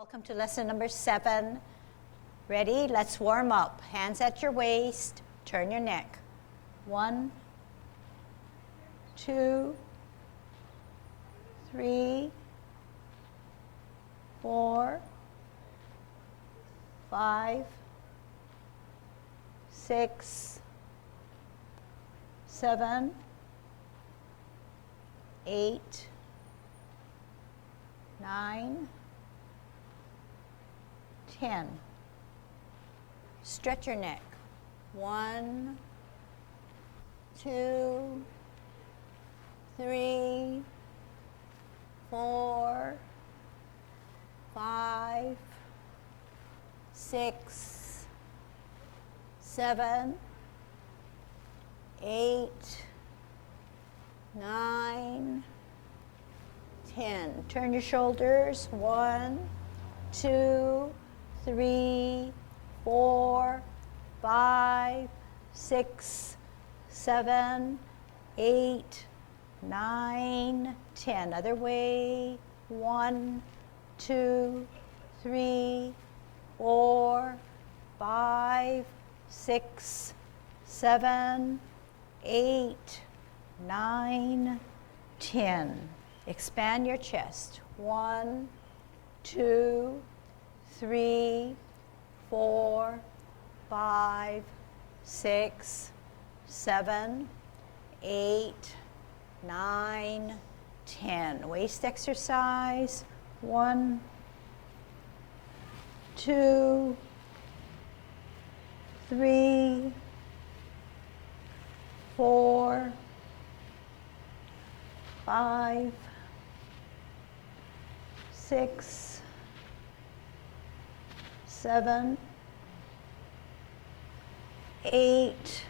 Welcome to lesson number 7. Ready? Let's warm up. Hands at your waist. Turn your neck. 1, 2, 3, 4, 5, 6, 7, 8, 9, 10. Stretch your neck. 1, 2, 3, 4, 5, 6, 7, 8, 9, 10. Turn your shoulders. 1, 2, 3, 4, 5, 6, 7, 8, 9, 10. Other way. 1, 2, 3, 4, 5, 6, 7, 8, 9, 10. Expand your chest. 1, 2, 3, 4, 5, 6, 7, 8, 9, 10. Waist exercise. 1, 2, 3, 4, 5, 6, 7, 8,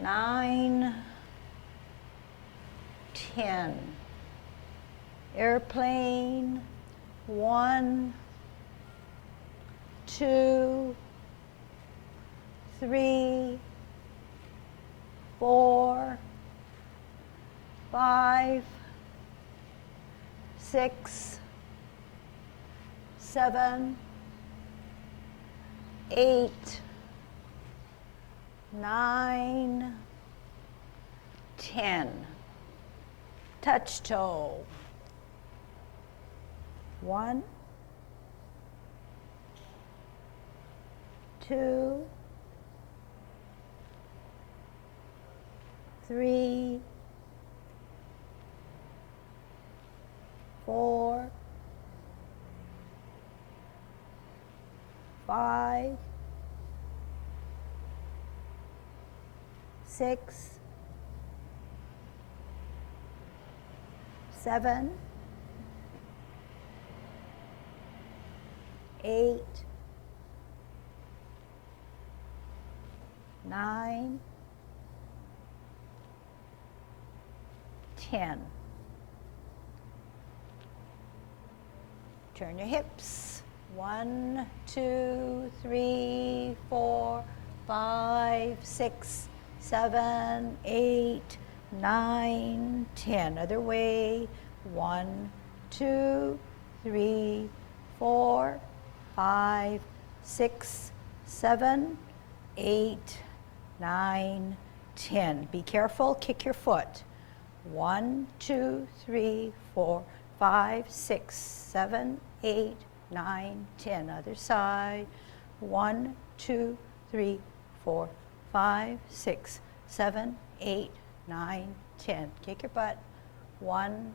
9, 10. Airplane. 1, 2, 3, 4, 5, 6, 7, 8, 9, 10. Touch toe. 1, 2, 3, 4, 5, 6, 7, 8, 9, 10. Turn your hips. 1, 2, 3, 4, 5, 6, 7, 8, 9, 10. Other way. 1, 2, 3, 4, 5, 6, 7, 8, 9, 10. Be careful. Kick your foot. 1, 2, 3, 4, 5, 6, 7, 8, 9, 10. Other side. 1, 2, 3, 4, 5, 6, 7, 8, 9, 10. Kick your butt. 1,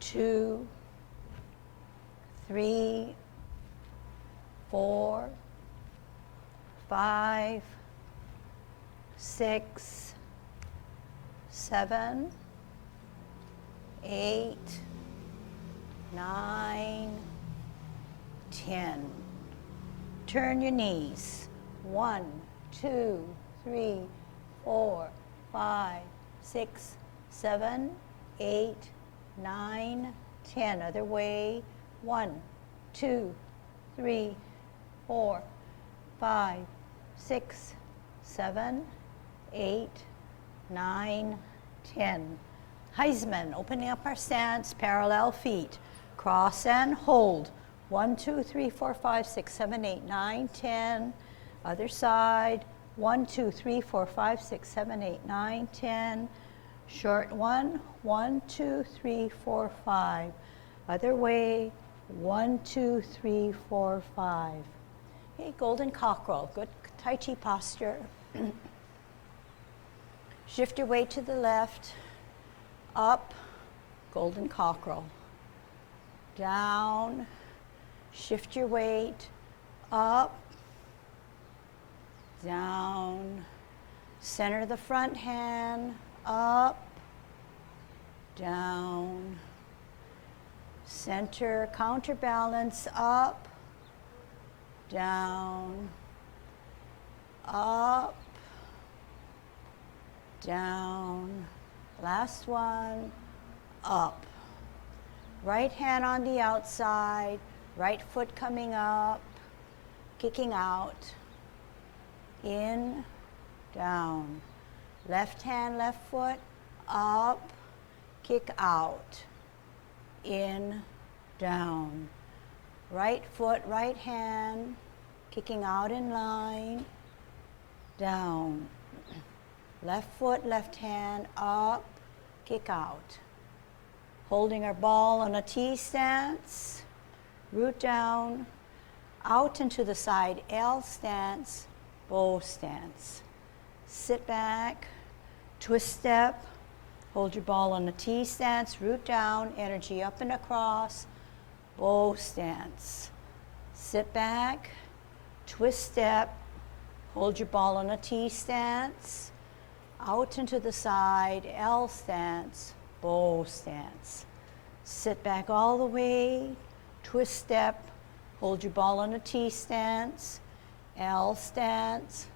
2, 3, 4, 5, 6, 7, 8, 9, 10. Turn your knees. 1, 2, 3, 4, 5, 6, 7, 8, 9, 10. Other way. 1, 2, 3, 4, 5, 6, 7, 8, 9, 10. Heisman, opening up our stance, parallel feet. Cross and hold. 1, 2, 3, 4, 5, 6, 7, 8, 9, 10. Other side. 1, 2, 3, 4, 5, 6, 7, 8, 9, 10. Short one. 1, 2, 3, 4, 5. Other way. 1, 2, 3, 4, 5. Okay, golden cockerel. Good Tai Chi posture. Shift your weight to the left. Up. Golden cockerel. Down. Shift your weight. Up. Down. Center the front hand. Up. Down. Center, counterbalance, up, down, up, down. Last one, up. Right hand on the outside, right foot coming up, kicking out, in, down. Left hand, left foot, up, kick out, in, down. Right foot, right hand, kicking out in line, down. Left foot, left hand, up, kick out. Holding our ball on a T stance, root down, out and to the side, L stance, bow stance. Sit back, twist step, hold your ball on a T stance, root down, energy up and across, bow stance. Sit back, twist step, hold your ball on a T stance, out and to the side, L stance, bow stance. Sit back all the way, twist step, hold your ball on a T stance, L stance,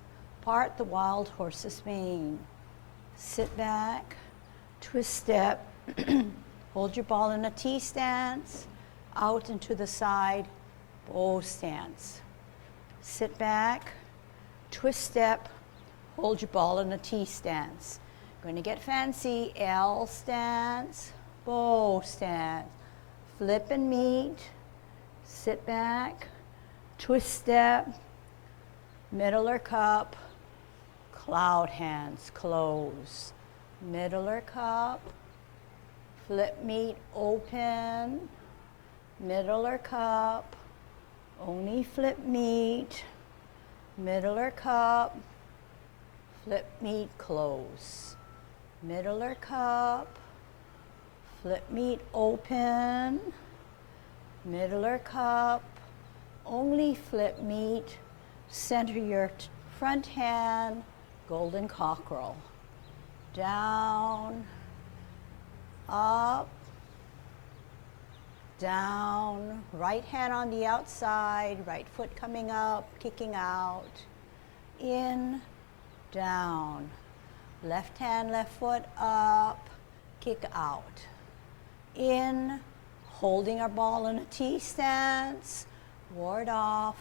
part the wild horse's mane. Sit back, twist step, hold your ball in a T stance, out and to the side, bow stance. Sit back, twist step, hold your ball in a T stance. Going to get fancy, L stance, bow stance. Flip and meet, sit back, twist step, middler cup, cloud hands, close. Middler cup, flip meet, open, middler cup, only flip meet, middler cup, flip meet, close. Middler cup, flip meet, open, middler cup, only flip meet, center your front hand, golden cockerel. Down, up, down, right hand on the outside, right foot coming up, kicking out, in, down, left hand, left foot up, kick out, in, holding our ball in a T stance, ward off,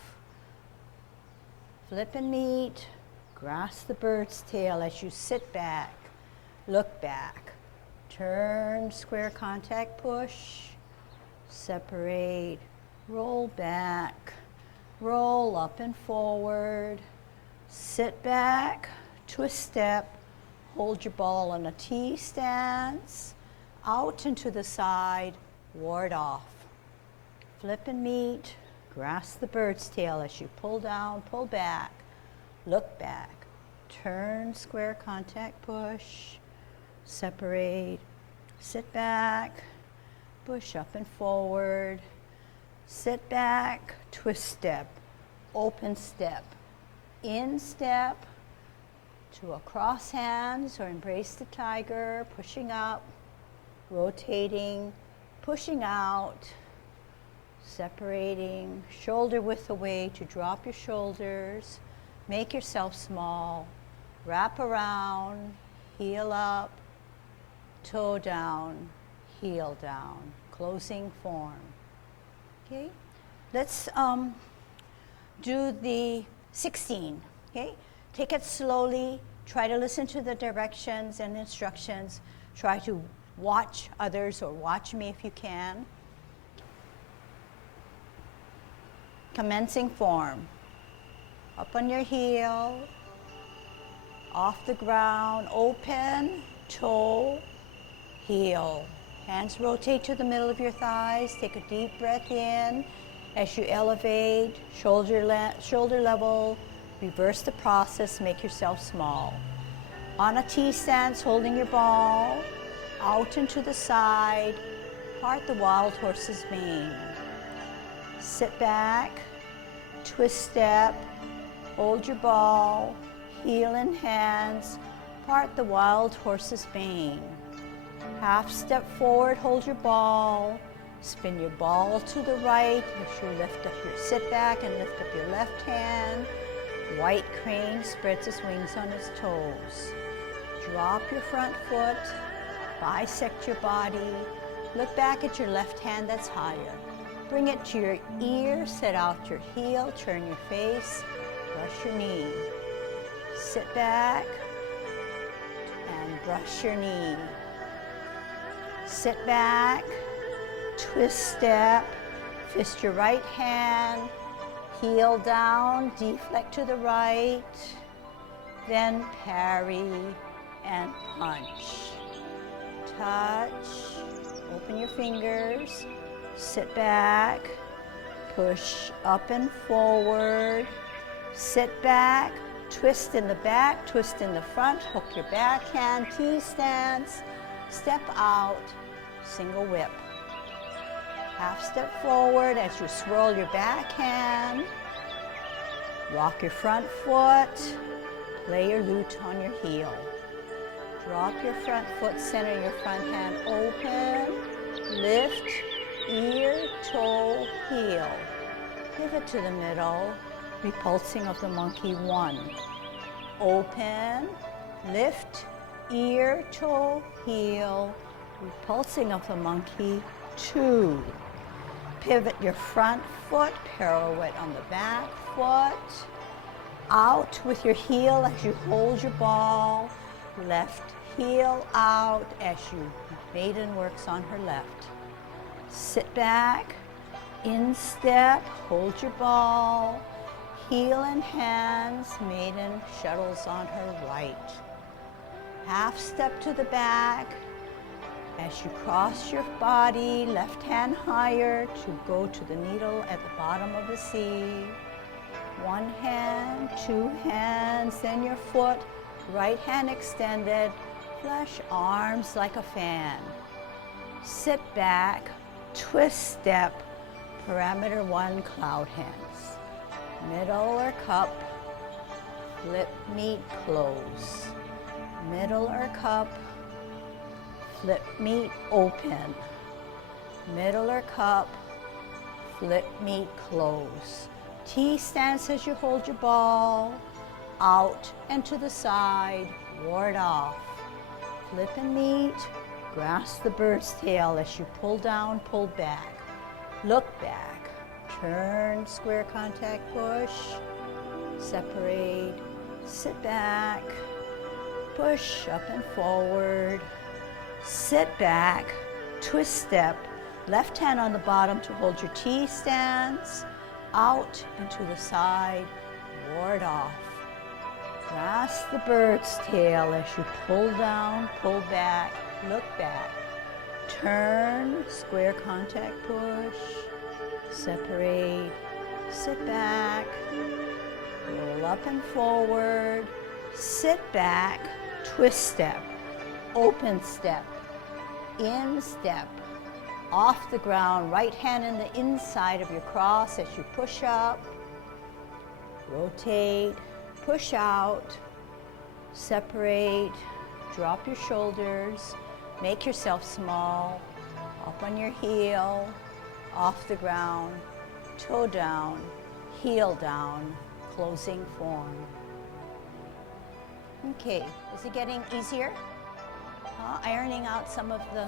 flip and meet, grasp the bird's tail as you sit back. Look back, turn, square contact, push, separate, roll back, roll up and forward, sit back, twist step, hold your ball on a T stance, out and to the side, ward off. Flip and meet, grasp the bird's tail as you pull down, pull back, look back, turn, square contact, push, separate, sit back, push up and forward, sit back, twist step, open step, in step, to a cross hands or embrace the tiger, pushing up, rotating, pushing out, separating, shoulder width away to drop your shoulders, make yourself small, wrap around, heel up, toe down, heel down, closing form. Okay, let's do the 16. Okay, take it slowly. Try to listen to the directions and instructions. Try to watch others or watch me if you can. Commencing form. Up on your heel, off the ground, open, toe, heel. Hands rotate to the middle of your thighs. Take a deep breath in. As you elevate, shoulder level, reverse the process, make yourself small. On a T stance, holding your ball, out and to the side, part the wild horse's mane. Sit back, twist step, hold your ball, heel in hands, part the wild horse's mane. Half step forward, hold your ball, spin your ball to the right as you lift up your, sit back and lift up your left hand. White crane spreads its wings on its toes. Drop your front foot, bisect your body, look back at your left hand that's higher. Bring it to your ear, set out your heel, turn your face, brush your knee. Sit back and brush your knee. Sit back, twist step, fist your right hand, heel down, deflect to the right, then parry and punch. Touch, open your fingers, sit back, push up and forward, sit back, twist in the back, twist in the front, hook your backhand, T stance, step out, single whip. Half step forward as you swirl your backhand, rock your front foot, play your lute on your heel. Drop your front foot, center your front hand open, lift, ear, toe, heel. Pivot to the middle, repulsing of the monkey 1. Open, lift, ear, toe, heel, repulsing of the monkey 2. Pivot your front foot, pirouette on the back foot. Out with your heel as you hold your ball. Left heel out as you maiden works on her left. Sit back, in step, hold your ball. Heel in hands, maiden shuttles on her right. Half step to the back. As you cross your body, left hand higher to go to the needle at the bottom of the C. 1 hand, 2 hands, then your foot, right hand extended, flush arms like a fan. Sit back, twist step, parameter 1, cloud hands. Middle or cup, flip, meet, close. Middle or cup, flip, meet, open. Middle or cup, flip, meet, close. T stance as you hold your ball, out and to the side, ward off. Flip and meet, grasp the bird's tail as you pull down, pull back. Look back, turn, square contact push, separate, sit back, push up and forward, sit back, twist step, left hand on the bottom to hold your T stance, out and to the side, ward off. Grasp the bird's tail as you pull down, pull back, look back. Turn, square contact push, separate, sit back, roll up and forward, sit back, twist step, open step, in step, off the ground, right hand in the inside of your cross as you push up, rotate, push out, separate, drop your shoulders, make yourself small, up on your heel, off the ground, toe down, heel down, closing form. Okay, is it getting easier? Ironing out some of the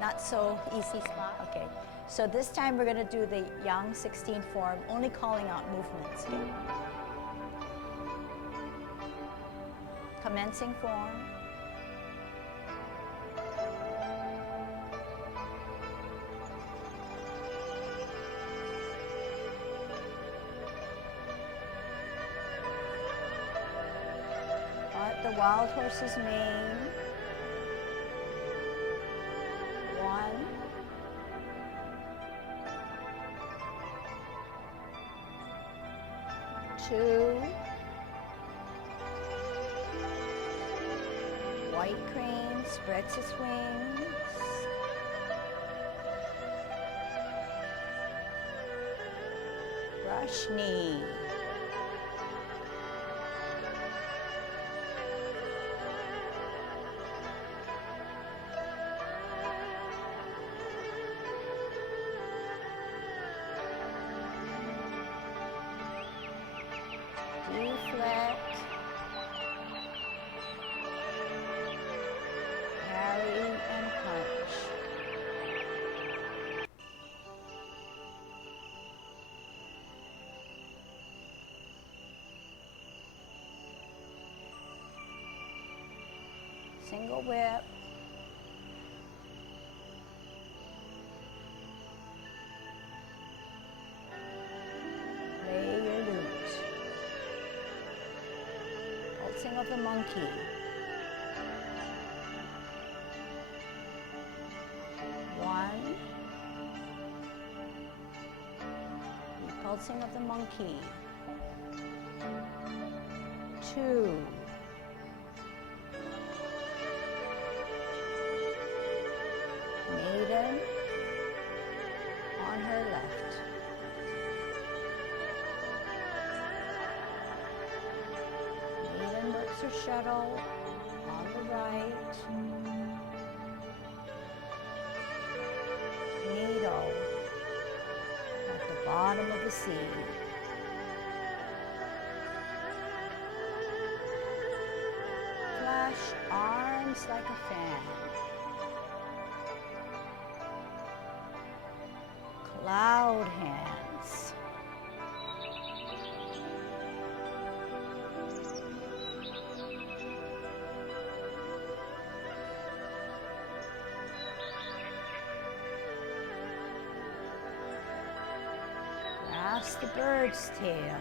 not so easy spots. Okay, so this time we're going to do the Yang 16 form, only calling out movements. Okay? Commencing form. at the wild horse's mane. 1, 2, white crane spreads its wings. Brush knee. Deflect. Parry and punch. Single whip. Lay your lute. Pulsing of the monkey. 1. Repulsing of the monkey. 2. Maiden on her left. Maiden works her shuttle on the right. Needle at the bottom of the sea. Flash arms like a fan. Cloud hands. Grasp the bird's tail.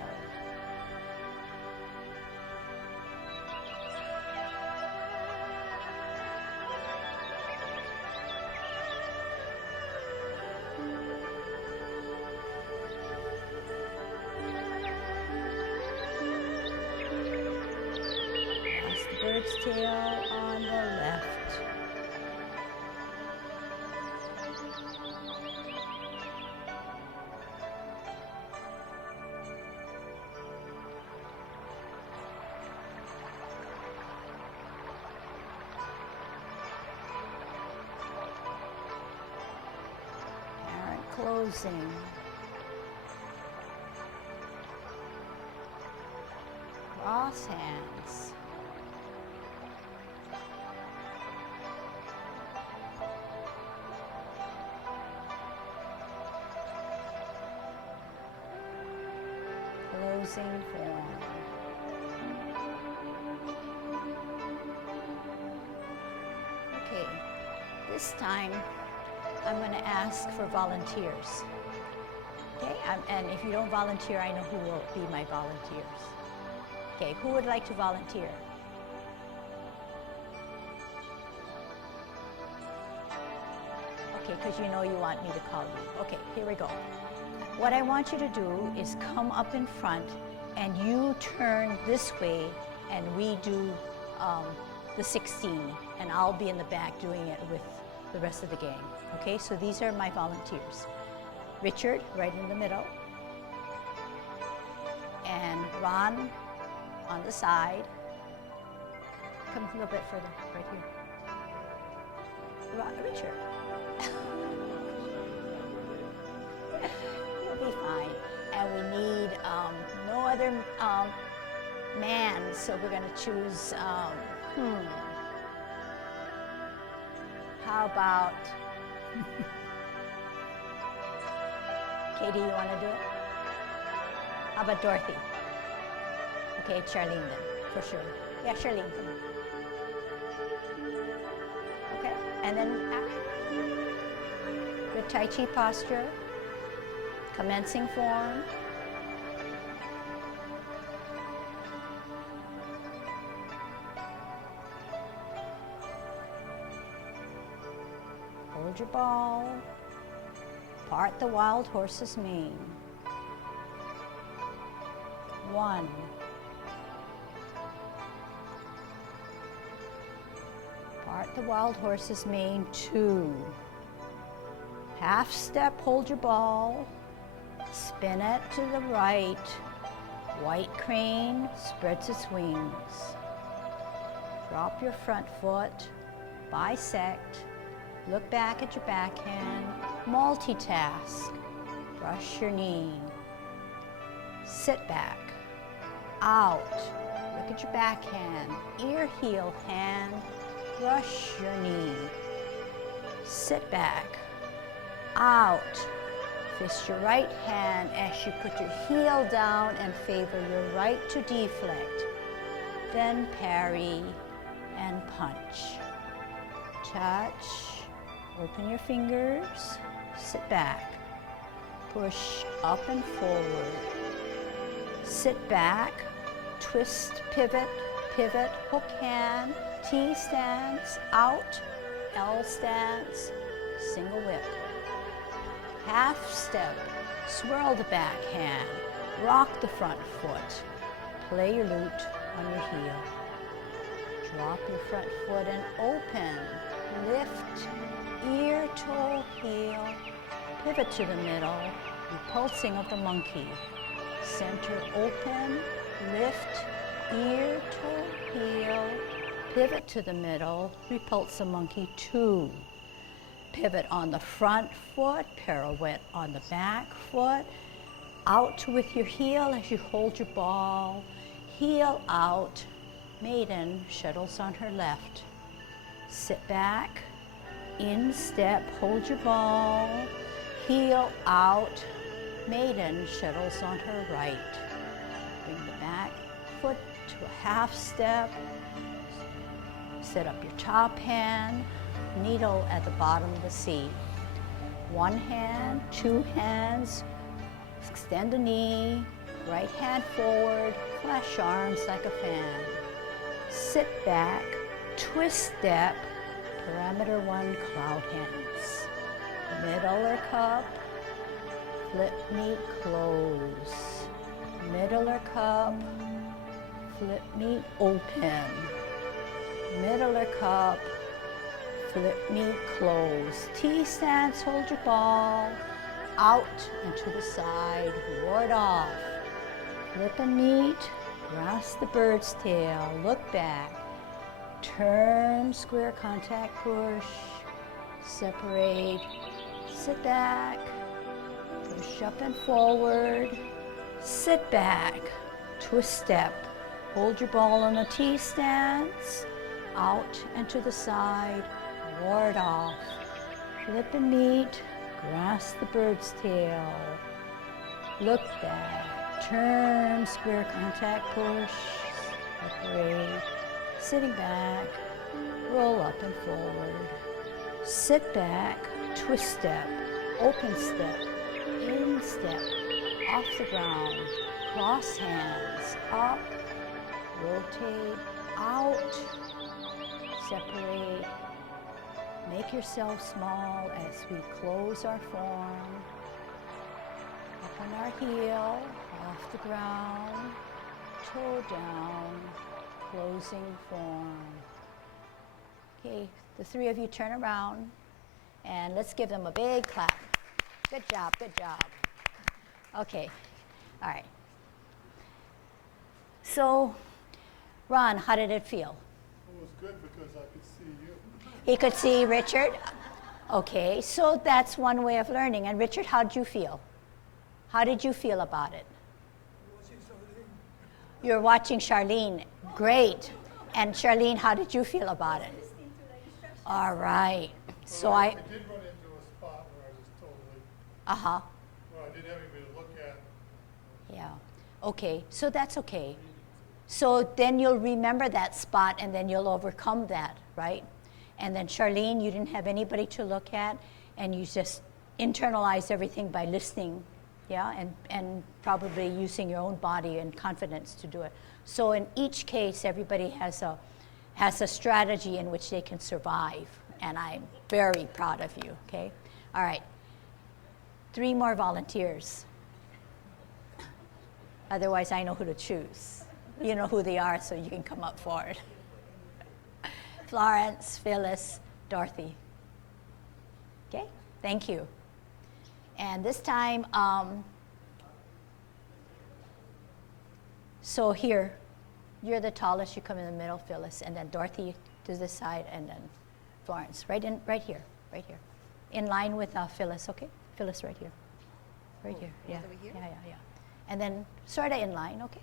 Bird's tail on the left. Parent closing. Cross hands. Closing form. Okay, this time I'm going to ask for volunteers. Okay, and if you don't volunteer, I know who will be my volunteers. Okay, who would like to volunteer? Okay, because you know you want me to call you. Okay, here we go. What I want you to do is come up in front and you turn this way and we do the 16 and I'll be in the back doing it with the rest of the gang. Okay, so these are my volunteers. Richard, right in the middle. And Ron on the side. Come a little bit further, right here. Richard. You'll be fine. And we need no other man, so we're going to choose, how about, Katie, you want to do it? How about Dorothy? Okay, Charlene then, for sure. Yeah, Charlene, come on. Okay, and then good Tai Chi posture, commencing form. hold your ball, part the wild horse's mane. 1. Part the wild horse's mane. 2. Half step, hold your ball, spin it to the right. White crane spreads its wings. Drop your front foot, bisect, look back at your backhand, multitask, brush your knee. Sit back, out, look at your backhand, ear, heel, hand, brush your knee. Sit back, out, fist your right hand as you put your heel down and favor your right to deflect. Then parry and punch. Touch, open your fingers, sit back, push up and forward. Sit back, twist, pivot, pivot, hook hand, T stance, out, L stance, single whip. Half step, swirl the backhand, rock the front foot, play your lute on your heel. Drop your front foot and open, lift, ear, toe, heel, pivot to the middle, repulsing of the monkey. Center open, lift, ear, toe, heel, pivot to the middle, repulse the monkey. 2. Pivot on the front foot, pirouette on the back foot, out with your heel as you hold your ball, heel out, maiden shuttles on her left. Sit back, in step, hold your ball, heel out, maiden shuttles on her right. Bring the back foot to a half step, set up your top hand, needle at the bottom of the seat. 1 hand, 2 hands, extend the knee, right hand forward, flash arms like a fan. Sit back, twist step, parameter 1, cloud hands. Middle cup, flip meet, close. Middle cup, flip meet, open. Middle cup, flip meet, close. T stance, hold your ball, out and to the side, ward off. Flip and meet, grasp the bird's tail, look back. Turn, square contact, push, separate, sit back, push up and forward, sit back, twist step, hold your ball on the T stance, out and to the side, ward off, flip and meet, grasp the bird's tail, look back, turn, square contact, push, separate, sitting back, roll up and forward, sit back, twist step, open step, in step, off the ground, cross hands, up, rotate, out, separate, make yourself small as we close our form, up on our heel, off the ground, toe down, closing form. Okay, the 3 of you turn around and let's give them a big clap. Good job, good job. Okay, all right. So, Ron, how did it feel? It was good because I could see you. He could see Richard? Okay, so that's one way of learning. And Richard, how did you feel? How did you feel about it? You're watching Charlene. Great. And Charlene, how did you feel about it? All right. So I did run into a spot where I was totally, Uh-huh. well, I didn't have anybody to look at. Yeah. Okay, so that's okay. So then you'll remember that spot and then you'll overcome that, right? And then Charlene, you didn't have anybody to look at and you just internalize everything by listening, yeah? And probably using your own body and confidence to do it. So in each case, everybody has a strategy in which they can survive and I'm very proud of you, okay? All right, 3 more volunteers. Otherwise, I know who to choose. You know who they are, so you can come up forward. Florence, Phyllis, Dorothy. Okay, thank you. And this time, so here, you're the tallest, you come in the middle, Phyllis, and then Dorothy to this side, and then Florence, right here. In line with Phyllis, okay? Phyllis right here. Right here, yeah. Yeah. And then sort of in line, okay?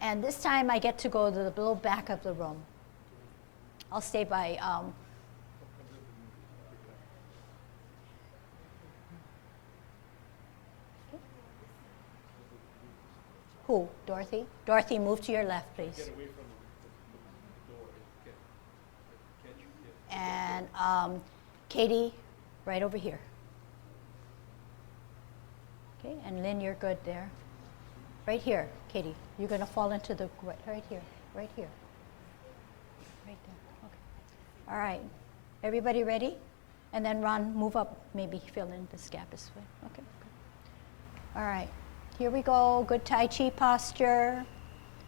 And this time I get to go to the little back of the room. I'll stay by, who? Dorothy? Dorothy, move to your left, please. Get away from the door. Can't you get? And Katie, right over here. Okay, and Lynn, you're good there. Right here, Katie. You're going to fall into the, right here. Right there. Okay. All right. Everybody ready? And then Ron, move up, maybe fill in this gap this way. Okay. Good. All right. Here we go. Good Tai Chi posture.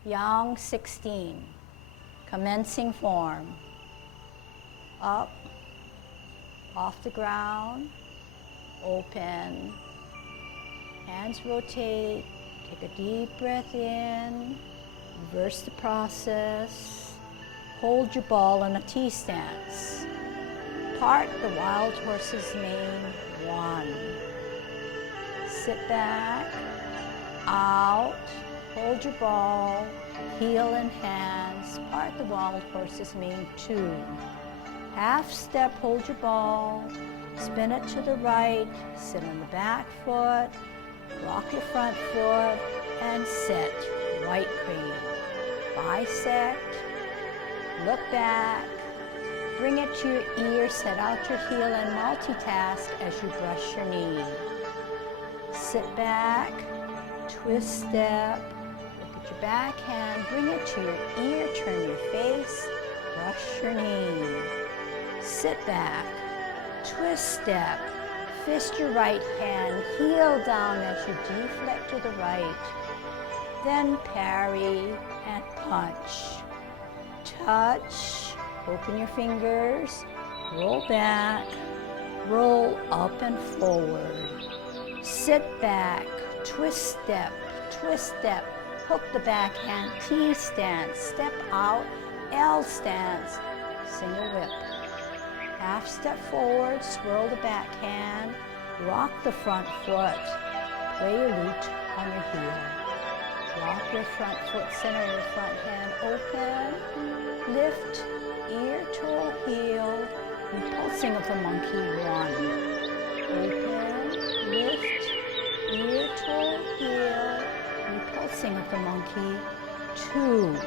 Yang 16. Commencing form. Up. Off the ground. Open. Hands rotate. Take a deep breath in. Reverse the process. Hold your ball in a T stance. Part the wild horse's mane 1. Sit back. Out. Hold your ball. Heel and hands. Part the wild horse's mane 2. Half step, hold your ball. Spin it to the right. Sit on the back foot. Rock your front foot and sit. White crane. Bisect. Look back. Bring it to your ear. Set out your heel and multitask as you brush your knee. Sit back. Twist step. Look at your back hand. Bring it to your ear. Turn your face. Brush your knee. Sit back. Twist step. Fist your right hand, heel down as you deflect to the right. Then parry and punch. Touch, open your fingers, roll back, roll up and forward. Sit back, twist step, hook the back hand, T stance, step out, L stance, single whip. Half step forward, swirl the back hand, rock the front foot, play your lute on your heel. Drop your front foot, center your front hand open, lift, ear, toe, heel, repulsing of the monkey 1. Open, lift, ear, toe, heel, repulsing of the monkey 2.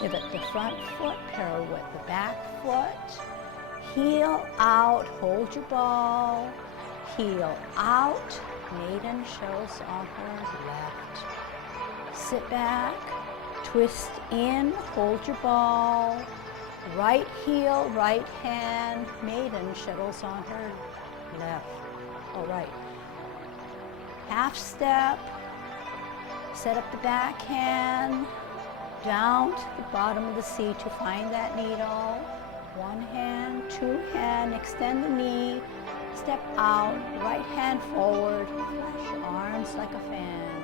Pivot the front foot, parallel with the back foot. Heel out, hold your ball, heel out, maiden shows on her left. Sit back, twist in, hold your ball, right heel, right hand, maiden shuttles on her left. All right. Half step, set up the back hand, down to the bottom of the seat to find that needle. 1 hand, 2 hand, extend the knee, step out, right hand forward, flash arms like a fan.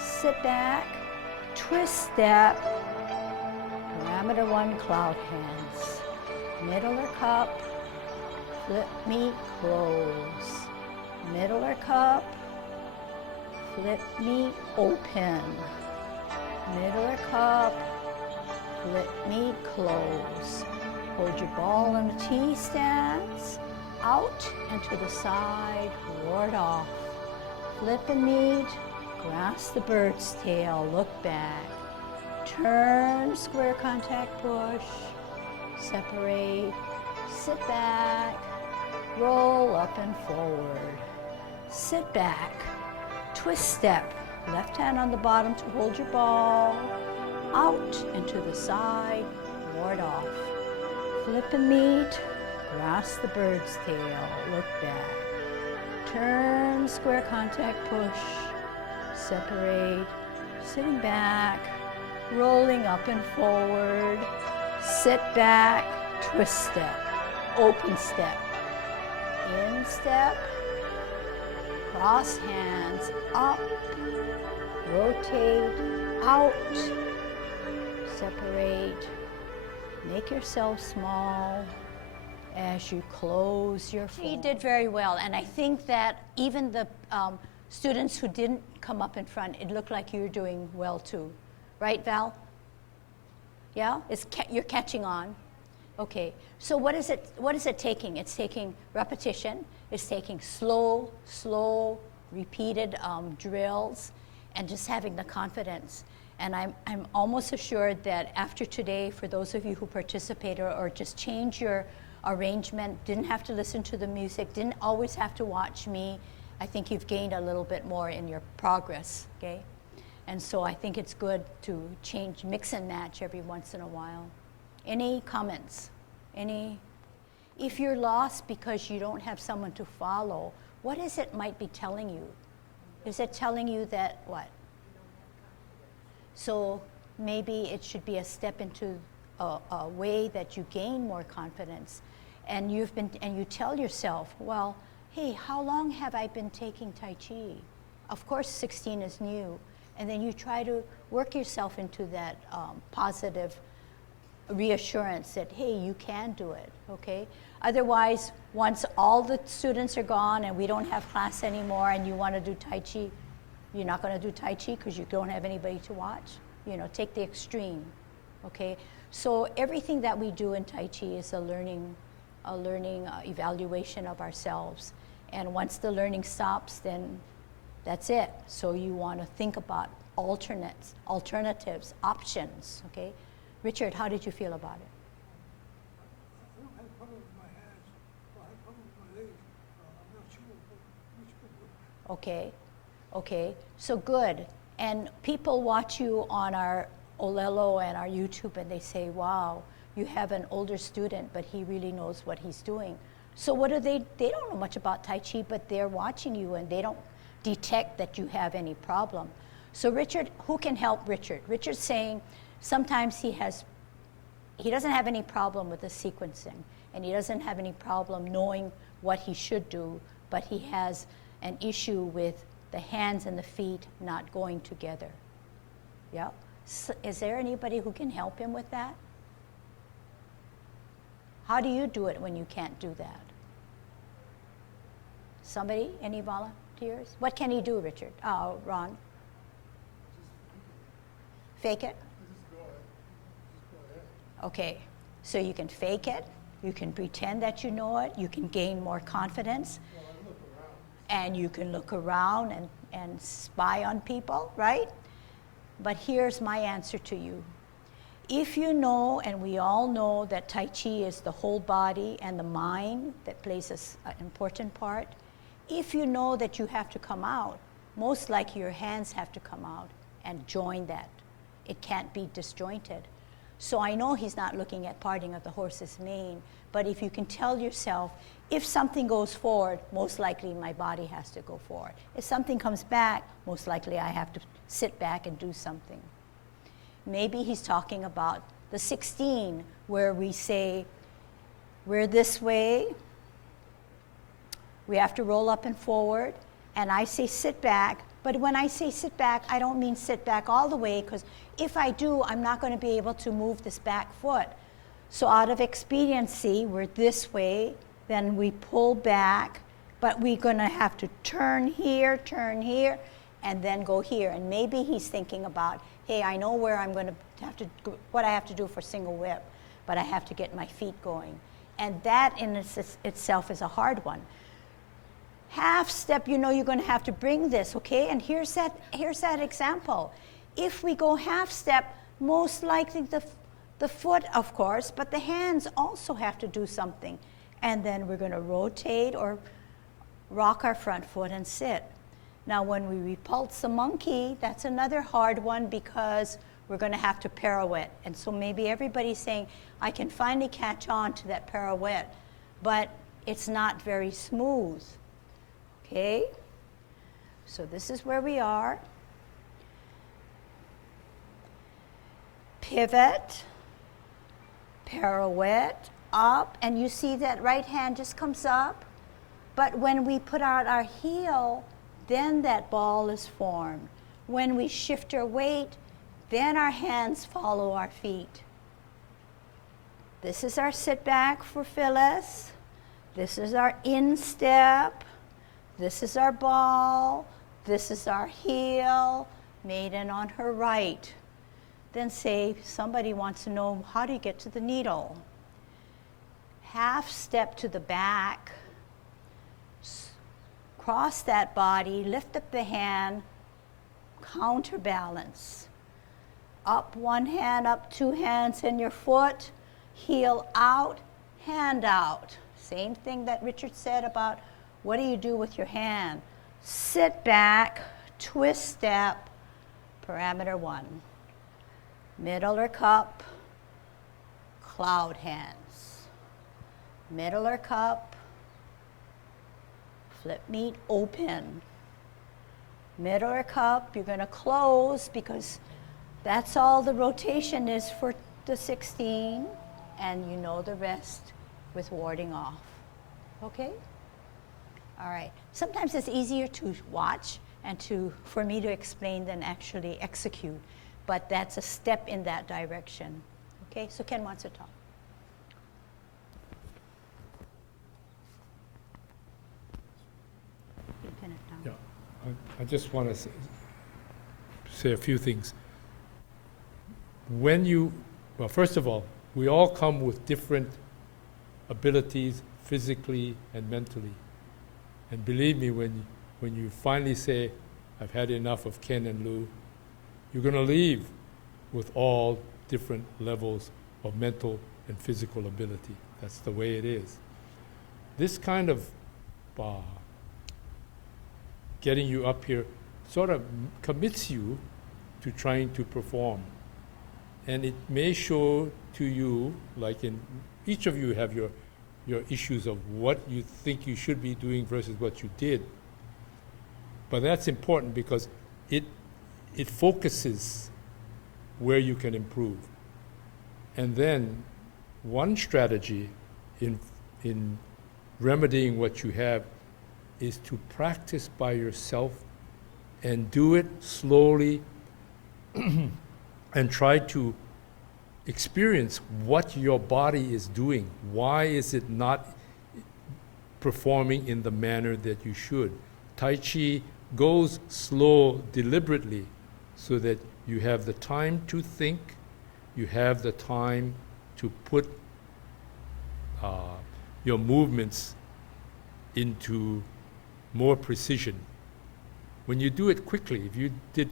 Sit back, twist step, parameter 1, cloud hands. Middle or cup, flip meet, close. Middle or cup, flip meet, open. Middle or cup, flip meet, close. Hold your ball in a T stance, out and to the side, ward off. Flip and meet, grasp the bird's tail, look back. Turn, square contact push, separate, sit back, roll up and forward. Sit back, twist step, left hand on the bottom to hold your ball, out and to the side, ward off. Flip and meet, Grasp the bird's tail, look back. Turn, square contact, push, separate, sitting back, rolling up and forward, sit back, twist step, open step, in step, cross hands up, rotate, out, separate, make yourself small as you close your form. You did very well, and I think that even the students who didn't come up in front, it looked like you were doing well too. Right, Val? Yeah? You're catching on? Okay. So what is it taking? It's taking repetition. It's taking slow, repeated drills, and just having the confidence. And I'm almost assured that after today, for those of you who participated or just change your arrangement, didn't have to listen to the music, didn't always have to watch me, I think you've gained a little bit more in your progress, okay? And so I think it's good to change, mix and match every once in a while. Any comments? If you're lost because you don't have someone to follow, what is it might be telling you? Is it telling you that what? So maybe it should be a step into a way that you gain more confidence. And you tell yourself, well, hey, how long have I been taking Tai Chi? Of course, 16 is new. And then you try to work yourself into that positive reassurance that, hey, you can do it, okay? Otherwise, once all the students are gone and we don't have class anymore and you want to do Tai Chi, you're not going to do Tai Chi because you don't have anybody to watch. You know, take the extreme, okay? So everything that we do in Tai Chi is a learning evaluation of ourselves. And once the learning stops, then that's it. So you want to think about alternatives, options, okay? Richard, how did you feel about it? I don't have a problem with my hands, but I have a problem with my legs. I'm not sure which one. Okay, so good. And people watch you on our Olelo and our YouTube and they say, wow, you have an older student, but he really knows what he's doing. So what do they don't know much about Tai Chi, but they're watching you and they don't detect that you have any problem. So Richard, who can help Richard? Richard's saying sometimes he doesn't have any problem with the sequencing, and he doesn't have any problem knowing what he should do, but he has an issue with the hands and the feet not going together. Yeah? So is there anybody who can help him with that? How do you do it when you can't do that? Somebody? Any volunteers? What can he do, Richard? Oh, Ron? Fake it? Just go ahead. Okay, so you can fake it, you can pretend that you know it, you can gain more confidence, Well, I look around. and you can look around and spy on people, right? But here's my answer to you. If you know, and we all know that Tai Chi is the whole body and the mind that plays an important part, if you know that you have to come out, most likely your hands have to come out and join that. It can't be disjointed. So I know he's not looking at parting of the horse's mane, but if you can tell yourself, if something goes forward, most likely my body has to go forward. If something comes back, most likely I have to sit back and do something. Maybe he's talking about the 16, where we say, we're this way, we have to roll up and forward, and I say sit back, but when I say sit back, I don't mean sit back all the way, because if I do, I'm not going to be able to move this back foot. So out of expediency, we're this way, then we pull back, but we're going to have to turn here, and then go here. And maybe he's thinking about, hey, I know where I'm going to have to, what I have to do for single whip, but I have to get my feet going. And that in itself is a hard one. Half step, you know you're going to have to bring this, okay? And here's that example. If we go half step, most likely the foot, of course, but the hands also have to do something. And then we're going to rotate or rock our front foot and sit. Now, when we repulse the monkey, that's another hard one because we're going to have to pirouette. And so maybe everybody's saying, I can finally catch on to that pirouette. but it's not very smooth. Okay? So this is where we are. Pivot, pirouette, up, and you see that right hand just comes up. But when we put out our heel, then that ball is formed. When we shift our weight, then our hands follow our feet. This is our sit back for Phyllis. This is our instep. This is our ball. This is our heel, maiden on her right. Then say, somebody wants to know, how do you get to the needle? Half step to the back, cross that body, lift up the hand, counterbalance. Up one hand, up two hands in your foot, heel out, hand out. Same thing that Richard said about what do you do with your hand? Sit back, twist step, parameter 1. Middle or cup, cloud hands. Middle or cup, flip meet open. Middle or cup, you're going to close because that's all the rotation is for the 16, and you know the rest with warding off. Okay? All right. Sometimes it's easier to watch and for me to explain than actually execute, but that's a step in that direction. Okay? So Ken wants to talk. You pin it down. Yeah, I just want to say a few things. Well, first of all, we all come with different abilities physically and mentally. And believe me, when you finally say, I've had enough of Ken and Lou, you're going to leave with all different levels of mental and physical ability. That's the way it is. This kind of getting you up here sort of commits you to trying to perform. And it may show to you, like in each of you have your issues of what you think you should be doing versus what you did. But that's important because it focuses where you can improve. And then one strategy in remedying what you have is to practice by yourself and do it slowly and try to experience what your body is doing. Why is it not performing in the manner that you should? Tai Chi goes slow deliberately so that you have the time to think, you have the time to put your movements into more precision. When you do it quickly, if you did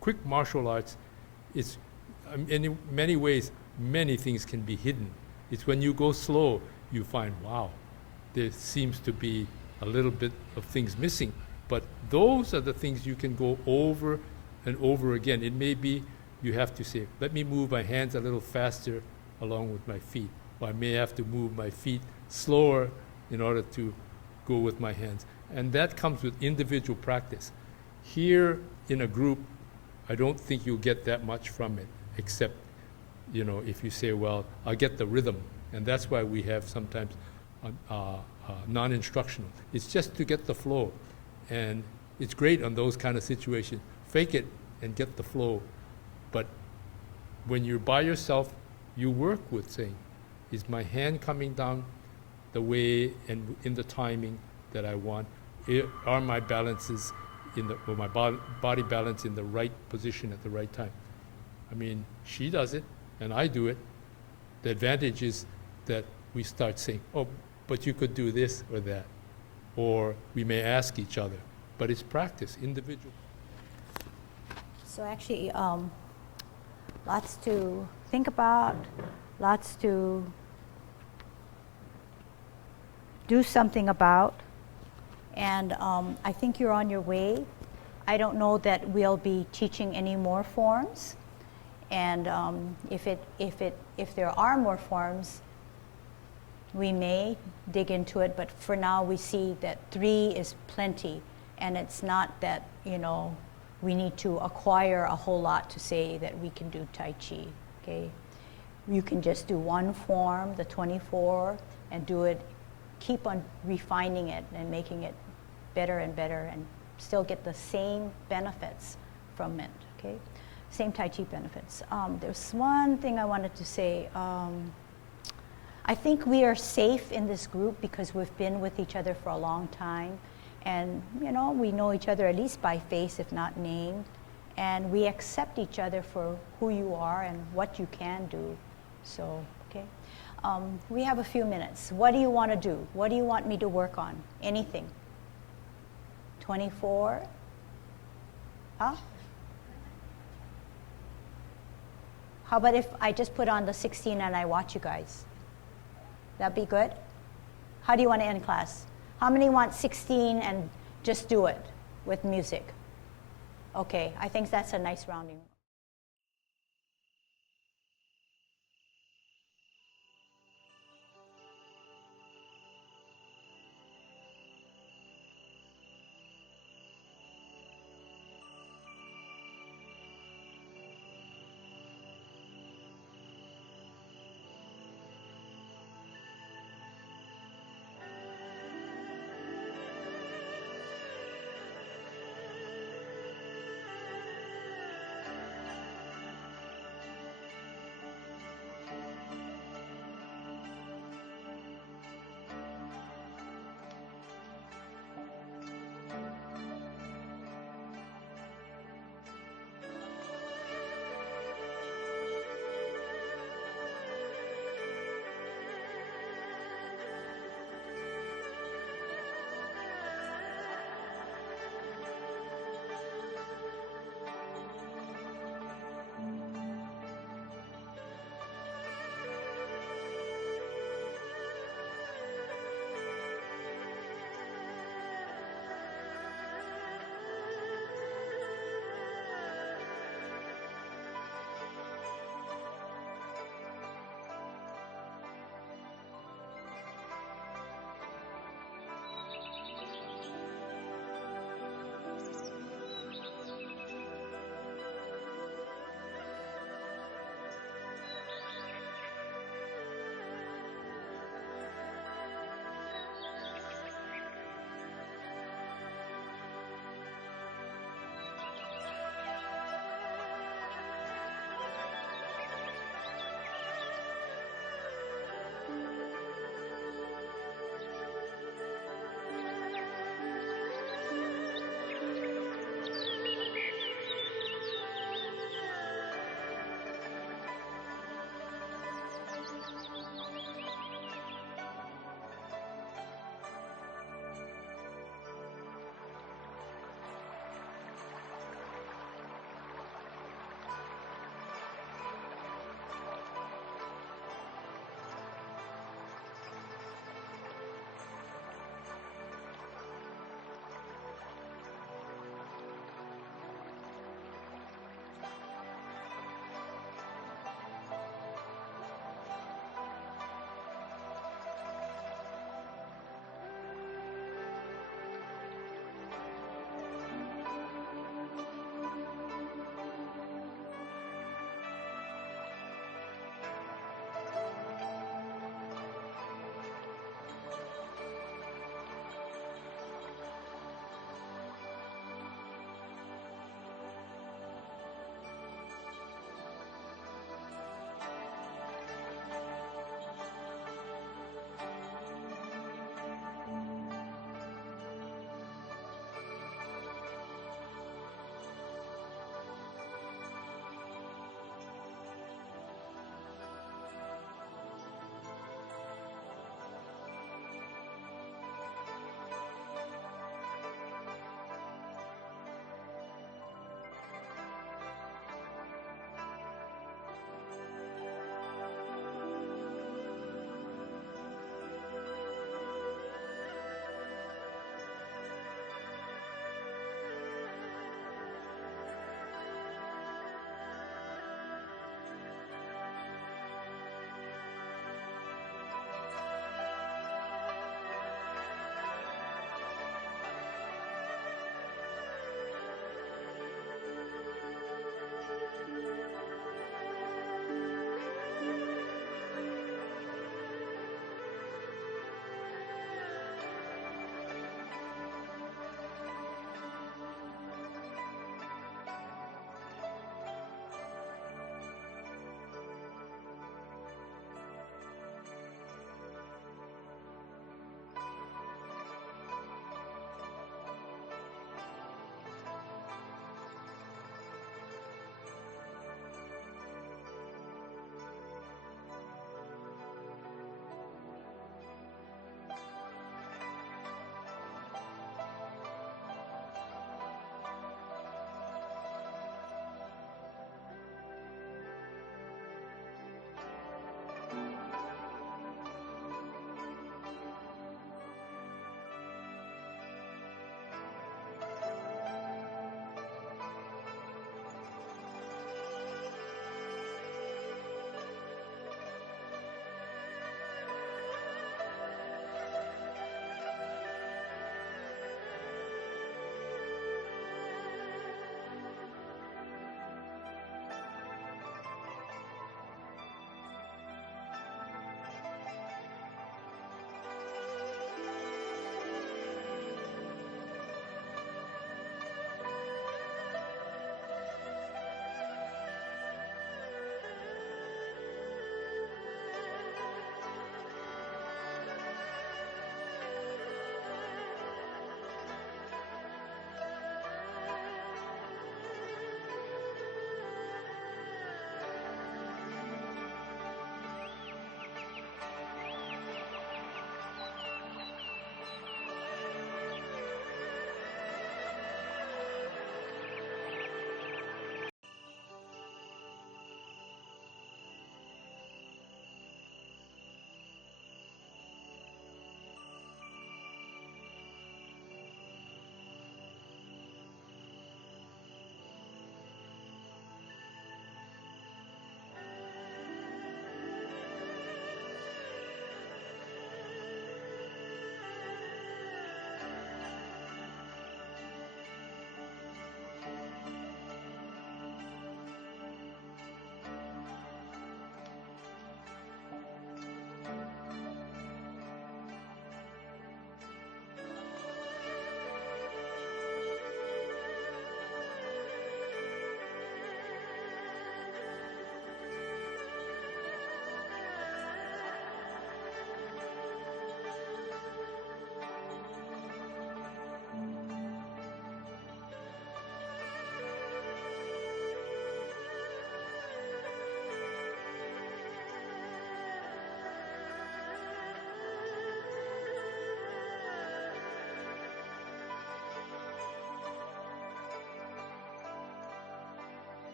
quick martial arts, it's in many ways, many things can be hidden. It's when you go slow, you find, wow, there seems to be a little bit of things missing. But those are the things you can go over and over again. It may be you have to say, let me move my hands a little faster along with my feet. Or I may have to move my feet slower in order to go with my hands. And that comes with individual practice. Here in a group, I don't think you'll get that much from it, except, if you say, well, I'll get the rhythm. And that's why we have sometimes non-instructional. It's just to get the flow. And it's great on those kind of situations. Fake it and get the flow. But when you're by yourself, you work with saying, is my hand coming down the way and in the timing that I want? Are my balances or my body balance in the right position at the right time? I mean, she does it, and I do it. The advantage is that we start saying, oh, but you could do this or that. Or we may ask each other. But it's practice, individual. So actually, lots to think about, lots to do something about. And I think you're on your way. I don't know that we'll be teaching any more forms. And if there are more forms, We may dig into it, but for now we see that 3 is plenty, and it's not that, we need to acquire a whole lot to say that we can do Tai Chi, okay? You can just do one form, the 24, and do it, keep on refining it and making it better and better, and still get the same benefits from it, okay? Same Tai Chi benefits. There's one thing I wanted to say. I think we are safe in this group because we've been with each other for a long time. And, we know each other at least by face, if not name. And we accept each other for who you are and what you can do. So, okay. We have a few minutes. What do you want to do? What do you want me to work on? Anything? 24? Huh? How about if I just put on the 16 and I watch you guys? That'd be good? How do you want to end class? How many want 16 and just do it with music? Okay, I think that's a nice rounding.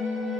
Thank you.